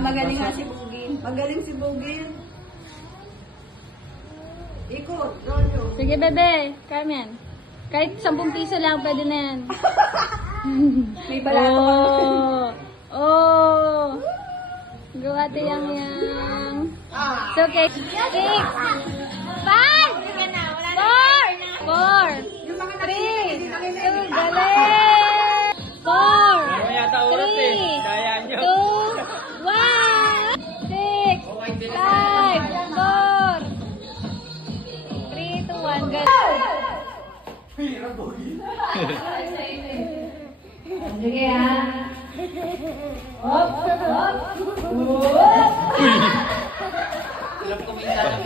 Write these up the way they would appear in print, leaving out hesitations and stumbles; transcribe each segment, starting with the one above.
Magaling nga si Bugin. Magaling si Bugin. Ikot, Jojo. Sige, bebe. Carmen. Kahit 10 piso lang, pwede na yan. May balato ka. Oh! Gawate yang. So, okay. 6, 5, 4, 3, 2, galing! 4, 3, 2, 1, 6, 5, 4, 3, 2, 1, galing! Sige ha. Hop, hop. Alam ko minsan ng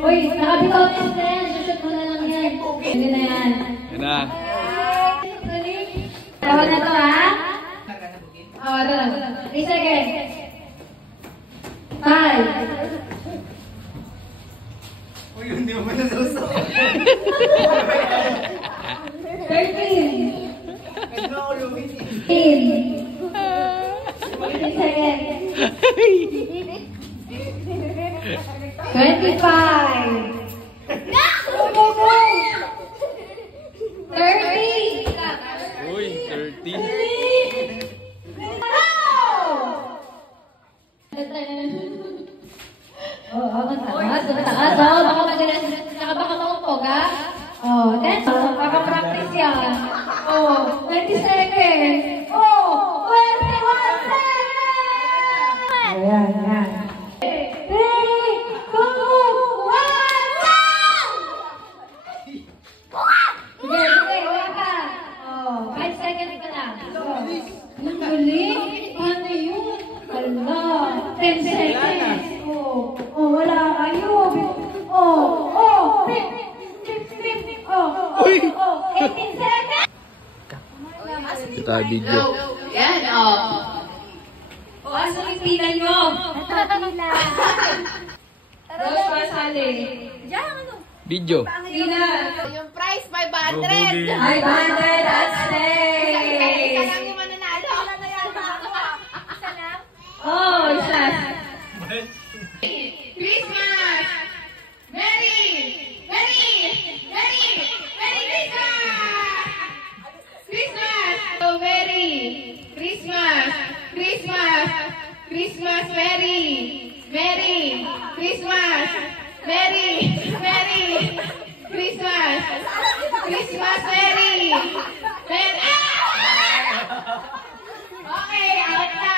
Uy, nakabitaw na yung friend. Susot mo na lang yan. Hindi na yan. Yan na. Tawag na to ha? Oo, ito lang. 3 seconds. 5. Uy, hindi mo ba nasuso? 13. 15 seconds. 25. No! 30. Uy, 30. Oh, taas. Baka madalas. Baka maupog, ha? Oh, that's all. Baka practice yan. Oh, 20 seconds. Oh, 21 seconds! Ayan, yan. 3, 2, 1, Sige, wala ka. Oh, 5 seconds ka lang. Ang galing? Paano yun? Hala, 10 seconds. Oh, wala kayo. Oh, 18 seconds. Kita video. Yan, asa yung pila nyo? Rose Pasale. Video. Pila. Yung price, 500. 500. 500 at stay. Isa lang yung mananalo. Isa lang? Oh, isa. Christmas! Merry Christmas! Christmas! So Merry Christmas! Christmas Merry Christmas! Merry Christmas! Christmas Merry! Okay, out na!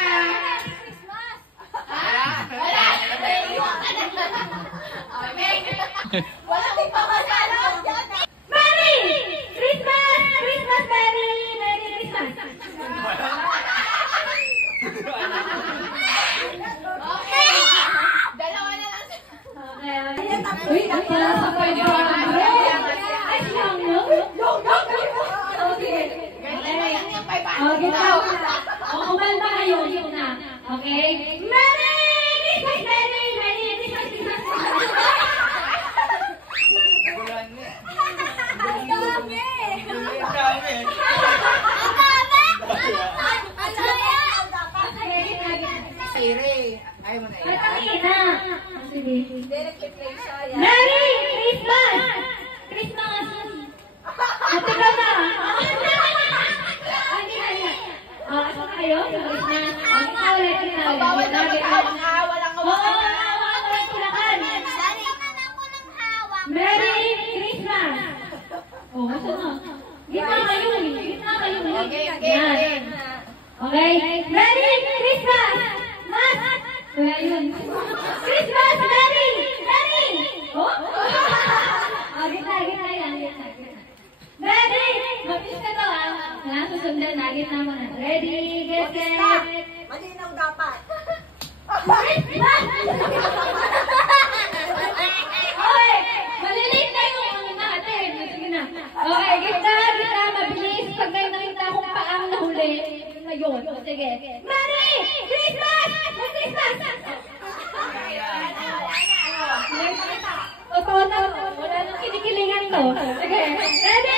Wala! Wala din pa masalo! Merry Christmas! Christmas, Merry Christmas! Okay! Dalawa na lang siya. Uy, ang pala sa 500! Ay, lang, no? Okay. Ganyan na lang yung 500. Okay, tao. Kumalma kayo, yun na. Okay? Merry Christmas! Merry Christmas! Nagulan niya. Ang dami! Ang dami. Ire. Ayaw mo na yan. Merry Christmas! Christmas! Ate ka na! Asa kayo? Christmas? Bawal na mag-hawak ha. Walang hawakan. Merry Christmas! Oh, asa na? Gitna kayo eh. Gitna kayo eh. Okay. Okay? Merry Christmas! Mas! Wala yun. Christmas! Merry! Oh? Gitna yan. Ready! Mabilis ka to ah. Susundan na. Gitna mo na. Ready, get set. Malinaw dapat. Christmas! Okay! Malilate na yung ano natin. Sige na. Okay, gitna. Mabilis. Pag may nakita akong paang nahuli, yun na yun. Sige. Merry Christmas! Christmas! Wala nang kinikilingan to. Sige. Ready?